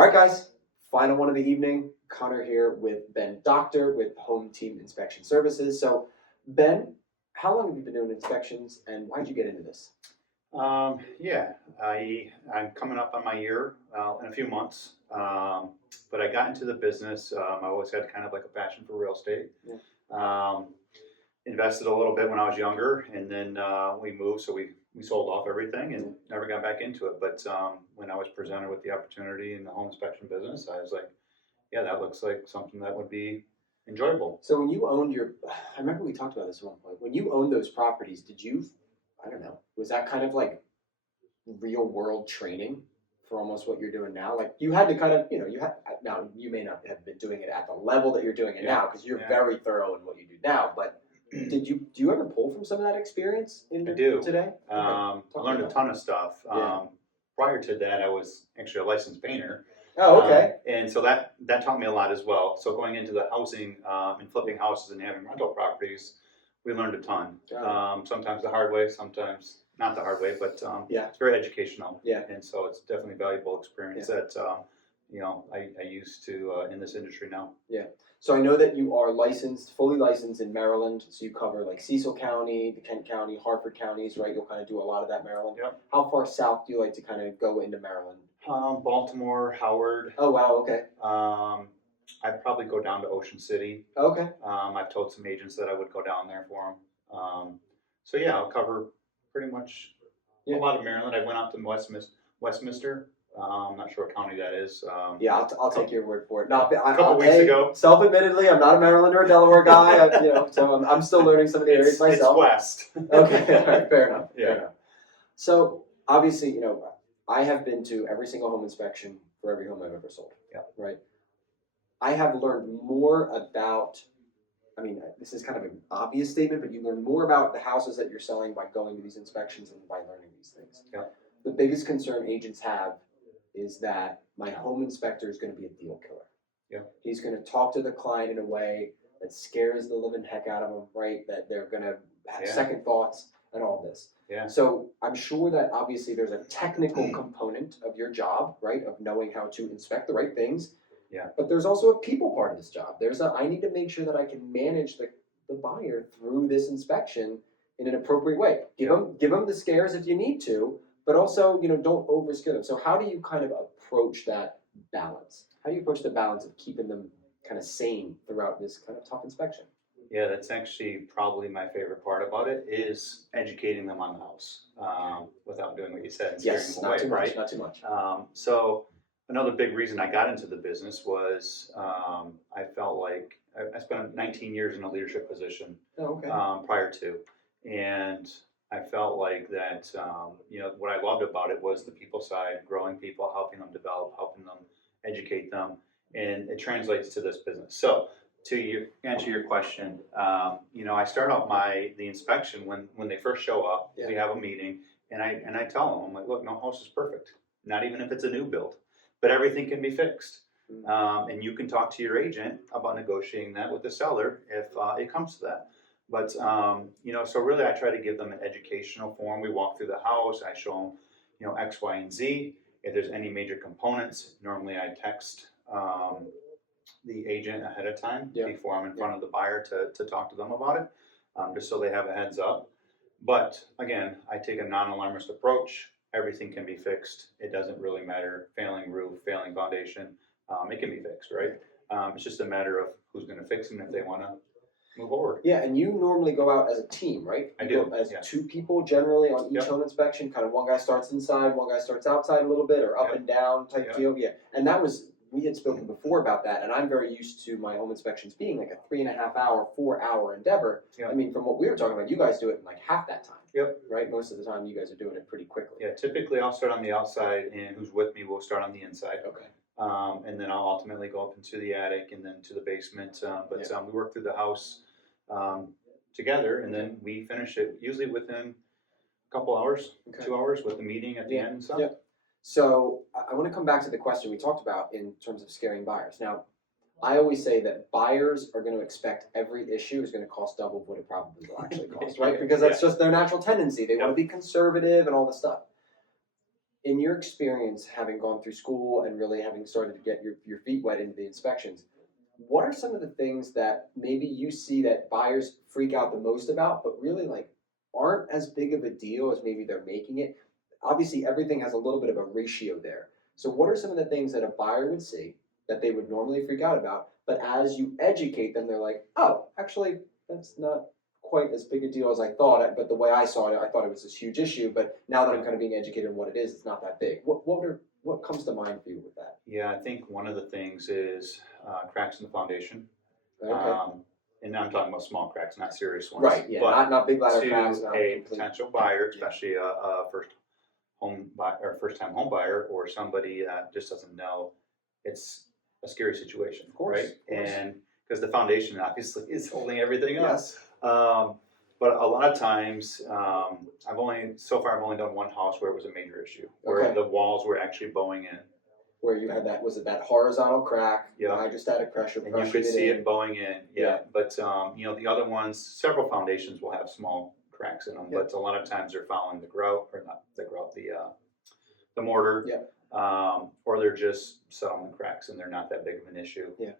All right, guys, final one of the evening. Connor here with Ben Doctor with HomeTeam Inspection Services. So, Ben, how long have you been doing inspections, and why did you get into this? I'm coming up on my year in a few months. But I got into the business. I always had kind of like a passion for real estate. Yeah. Um, Invested a little bit when I was younger, and then we moved, so we sold off everything and never got back into it. But when I was presented with the opportunity in the home inspection business, I was like, yeah, that looks like something that would be enjoyable. So, when you owned I remember we talked about this at one point. When you owned those properties, I don't know, was that kind of like real world training for almost what you're doing now? Like you had to kind of, now you may not have been doing it at the level that you're doing it now because you're very thorough in what you do now, but do you ever pull from some of that experience I do. today? I learned a ton of stuff. Prior to that, I was actually a licensed painter. Oh, okay. And so that taught me a lot as well. So going into the housing and flipping houses and having rental properties, we learned a ton. Sometimes the hard way, sometimes not the hard way, but it's very educational. Yeah. And so it's definitely a valuable experience that I used to in this industry now. Yeah. So I know that you are fully licensed in Maryland. So you cover like Cecil County, the Kent County, Harford counties, right? You'll kind of do a lot of that Maryland. Yep. How far south do you like to kind of go into Maryland? Baltimore, Howard. Oh, wow. Okay. I'd probably go down to Ocean City. Okay. I've told some agents that I would go down there for them. So yeah, I'll cover pretty much a lot of Maryland. I went out to Westminster. I'm not sure what county that is. I'll take your word for it. A couple weeks ago. Self-admittedly, I'm not a Maryland or a Delaware guy. So I'm still learning some of the areas myself. It's west. Okay, all right, fair enough. Yeah. Fair enough. So obviously, I have been to every single home inspection for every home I've ever sold. Yeah. Right. I have learned more about. I mean, this is kind of an obvious statement, but you learn more about the houses that you're selling by going to these inspections and by learning these things. Yeah. The biggest concern agents have is that my home inspector is going to be a deal killer. Yeah. He's going to talk to the client in a way that scares the living heck out of them, right? That they're going to have second thoughts and all this. Yeah. So I'm sure that obviously there's a technical component of your job, right? Of knowing how to inspect the right things. Yeah. But there's also a people part of this job. I need to make sure that I can manage the buyer through this inspection in an appropriate way. Give them the scares if you need to, but also, don't overscare them. So how do you kind of approach that balance? How do you approach the balance of keeping them kind of sane throughout this kind of tough inspection? Yeah, that's actually probably my favorite part about it is educating them on the house without doing what you said and scaring them away, right? Not too much. So another big reason I got into the business was I felt like I spent 19 years in a leadership position prior to, and I felt like that, what I loved about it was the people side, growing people, helping them develop, helping them educate them, and it translates to this business. So to answer your question, I start out the inspection when they first show up. We have a meeting, and I tell them, I'm like, look, no house is perfect, not even if it's a new build, but everything can be fixed. And you can talk to your agent about negotiating that with the seller if it comes to that. But, so really I try to give them an educational form. We walk through the house, I show them, X, Y, and Z. If there's any major components, normally I text the agent ahead of time before I'm in front of the buyer to talk to them about it, just so they have a heads up. But again, I take a non-alarmist approach. Everything can be fixed. It doesn't really matter, failing roof, failing foundation, it can be fixed, right? It's just a matter of who's going to fix them if they want to move forward. Yeah, and you normally go out as a team, right? I do. As two people generally on each home inspection, kind of one guy starts inside, one guy starts outside a little bit, or up and down type deal. Yeah, and we had spoken before about that, and I'm very used to my home inspections being like a 3.5 hour, 4 hour endeavor. I mean, from what we were talking about, you guys do it in like half that time. Right? Most of the time you guys are doing it pretty quickly. Yeah, typically I'll start on the outside, and who's with me will start on the inside. Okay. And then I'll ultimately go up into the attic and then to the basement. We work through the house together, and then we finish it usually within a couple hours, 2 hours with the meeting at the end and stuff. Yeah. So I want to come back to the question we talked about in terms of scaring buyers. Now, I always say that buyers are going to expect every issue is going to cost double what it probably will actually cost, right? Because that's just their natural tendency. They want to be conservative and all this stuff. in your experience, having gone through school and really having started to get your feet wet into the inspections, what are some of the things that maybe you see that buyers freak out the most about, but really like aren't as big of a deal as maybe they're making it? Obviously, everything has a little bit of a ratio there. So, what are some of the things that a buyer would see that they would normally freak out about, but as you educate them, they're like, oh, actually, that's not quite as big a deal as I thought. But the way I saw it, I thought it was this huge issue. But now that I'm kind of being educated on what it is, it's not that big. What comes to mind for you with that? Yeah, I think one of the things is cracks in the foundation. Okay. And I'm talking about small cracks, not serious ones. Right. Yeah. But not big ladder to cracks. a potential buyer, especially a first time home buyer, or somebody that just doesn't know, it's a scary situation, of course, right? Of course. And because the foundation obviously is holding everything up. Yes. But a lot of times, I've only done one house where it was a major issue, where Okay. the walls were actually bowing in. Where you had that, was it that horizontal crack? Yeah. Hydrostatic pressure. And you could see in. it bowing in, yeah. But the other ones, several foundations will have small cracks in them, but a lot of times they're following the grout, or not the grout, the mortar. Yeah. Or they're just settlement cracks, and they're not that big of an issue. Yeah.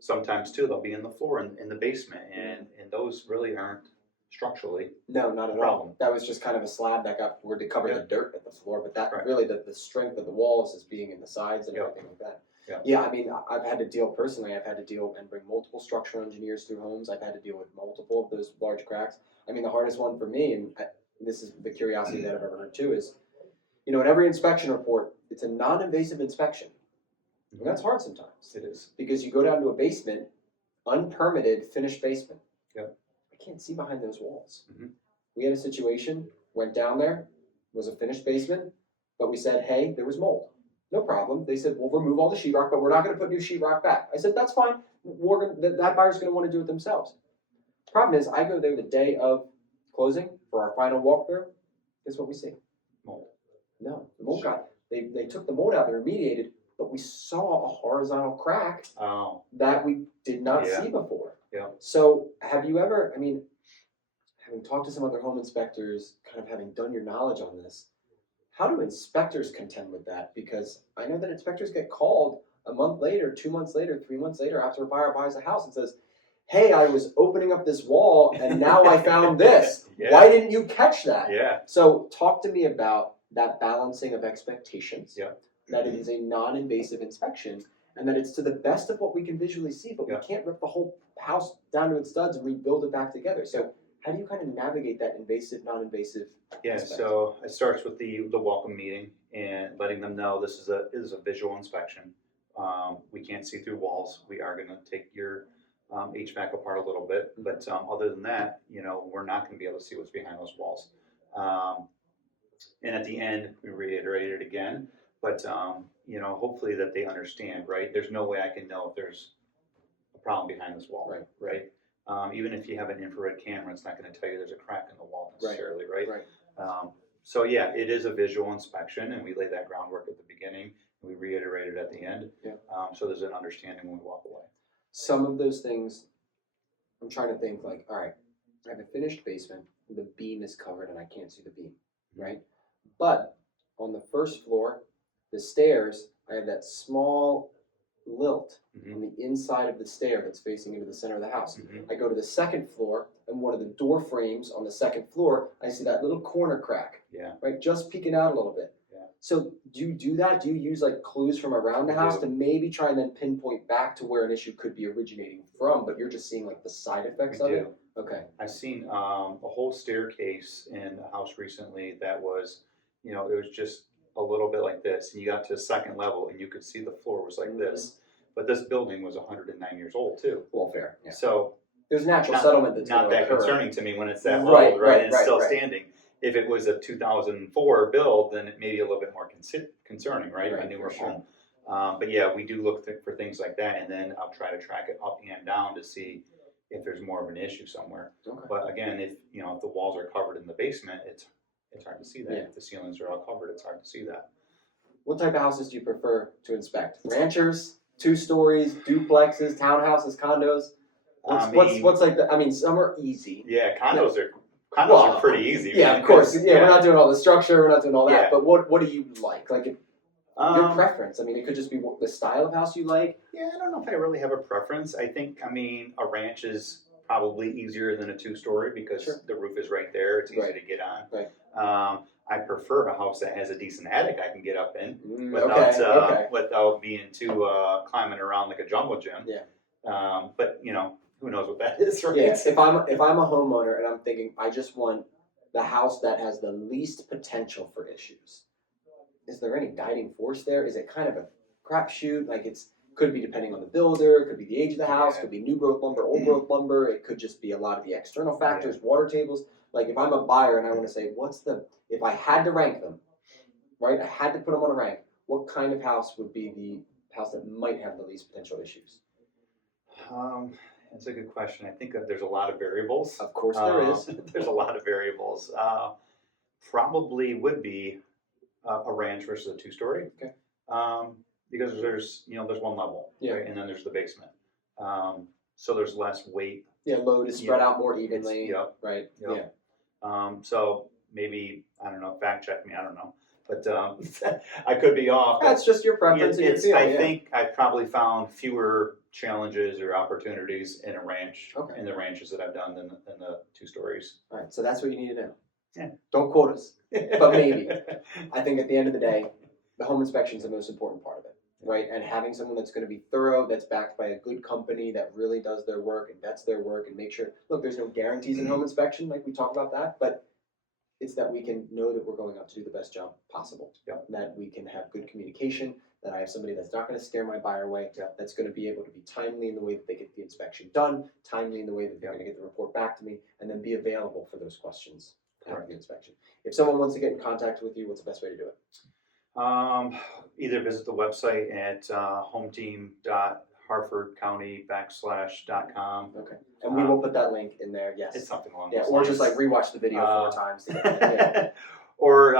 Sometimes too, they'll be in the floor in the basement, and those really aren't structurally. No, not at all. That was just kind of a slab that got where to cover the dirt at the floor, but that really the strength of the walls is being in the sides and everything like that. Yeah, I mean, I've had to deal personally. I've had to deal and bring multiple structural engineers through homes. I've had to deal with multiple of those large cracks. I mean, the hardest one for me, and this is the curiosity that I've ever heard too, is in every inspection report, it's a non-invasive inspection. And that's hard sometimes. It is. Because you go down to a basement, unpermitted, finished basement. Yep. I can't see behind those walls. Mm-hmm. We had a situation, went down there, was a finished basement, but we said, hey, there was mold. No problem. They said, we'll remove all the sheetrock, but we're not going to put new sheetrock back. I said, that's fine. That buyer's going to want to do it themselves. Problem is, I go there the day of closing for our final walkthrough. Guess what we see? Mold. No, the mold they took the mold out, they remediated, but we saw a horizontal crack that we did not see before. Yeah. So have you ever, I mean, having talked to some other home inspectors, kind of having done your knowledge on this, how do inspectors contend with that? Because I know that inspectors get called a month later, 2 months later, 3 months later, after a buyer buys a house and says, hey, I was opening up this wall and now I found this. Why didn't you catch that? Yeah. So talk to me about that balancing of expectations. Yeah. That it is a non-invasive inspection and that it's to the best of what we can visually see, but we can't rip the whole house down to its studs and rebuild it back together. So how do you kind of navigate that invasive, non-invasive aspect? So it starts with the welcome meeting and letting them know this is a visual inspection. We can't see through walls. We are going to take your HVAC apart a little bit, but other than that, we're not going to be able to see what's behind those walls. And at the end, we reiterate it again, but hopefully that they understand, right? There's no way I can know if there's a problem behind this wall, right? Even if you have an infrared camera, it's not going to tell you there's a crack in the wall necessarily, right? So yeah, it is a visual inspection, and we lay that groundwork at the beginning. We reiterate it at the end, so there's an understanding when we walk away. Some of those things, I'm trying to think like, all right, I have a finished basement, the beam is covered and I can't see the beam, right? But on the first floor, the stairs, I have that small lilt on the inside of the stair that's facing into the center of the house. I go to the second floor, and one of the door frames on the second floor, I see that little corner crack, right, just peeking out a little bit. So do you do that? Do you use like clues from around the house to maybe try and then pinpoint back to where an issue could be originating from, but you're just seeing like the side effects of it? Okay. I've seen a whole staircase in a house recently that was, it was just a little bit like this, and you got to the second level and you could see the floor was like this. But this building was 109 years old too. Well, fair. Yeah. So there's natural settlement that's not that occur. Concerning to me when it's that old, right? And it's still standing. If it was a 2004 build, then it may be a little bit more concerning, right? A newer home. But yeah, we do look for things like that, and then I'll try to track it up and down to see if there's more of an issue somewhere. But again, if the walls are covered in the basement, it's hard to see that. If the ceilings are all covered, it's hard to see that. What type of houses do you prefer to inspect? Ranchers, 2 stories, duplexes, townhouses, condos? What's like the? I mean, some are easy. Yeah, condos are condos Well, are pretty easy. Yeah, man, of course. 'cause- Yeah, we're not doing all the structure. We're not doing all that. Yeah. But what do you like? Like your Um, preference. I mean, it could just be the style of house you like. Yeah, I don't know if I really have a preference. I mean, a ranch is probably easier than a two-story because Sure. the roof is right there. It's easy Right. to get on. Right. I prefer a house that has a decent attic I can get up in Okay. without being too climbing around like a jungle gym. Yeah. But who knows what that is, right? Yeah. If I'm a homeowner and I'm thinking I just want the house that has the least potential for issues, is there any guiding force there? Is it kind of a crapshoot? Like could be depending on the builder, it could be the age of the house, Yeah. could be new growth lumber, old growth lumber, it could just be a lot of the external factors, water tables. Like if I'm a buyer and I want to say, if I had to rank them, right? I had to put them on a rank, what kind of house would be the house that might have the least potential issues? That's a good question. I think that there's a lot of variables. Of course there is. There's a lot of variables. Probably would be a ranch versus a two-story. Okay. Because there's one level, Yeah. right? And then there's the basement. So there's less weight. Yeah, load is spread out more evenly. Yep. Right. Yep. So maybe, I don't know, fact check me, I don't know. But I could be off. That's just your preference and your feel. I think I've probably found fewer challenges or opportunities in a ranch, in the ranches that I've done than the two stories. All right, so that's what you need to know. Yeah. Don't quote us, but maybe. I think at the end of the day, the home inspection is the most important part of it, right? And having someone that's going to be thorough, that's backed by a good company that really does their work and vets their work and make sure, look, there's no guarantees in home inspection, like we talk about that, but it's that we can know that we're going out to do the best job possible. Yep. That we can have good communication, that I have somebody that's not going to scare my buyer away, that's going to be able to be timely in the way that they get the inspection done, timely in the way that they're going to get the report back to me, and then be available for those questions after the inspection. If someone wants to get in contact with you, what's the best way to do it? Either visit the website at hometeam.hartfordcounty.com. Okay. And we will put that link in there, yes. It's something along Yeah, those or lines. just like rewatch the video 4 times. To get it. or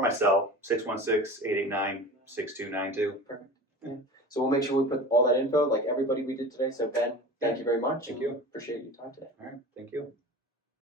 my cell, 616-889-6292. Perfect. Yeah. So we'll make sure we put all that info, like everybody we did today. So Ben, thank you very much. Thank you. Appreciate your time today. All right, thank you.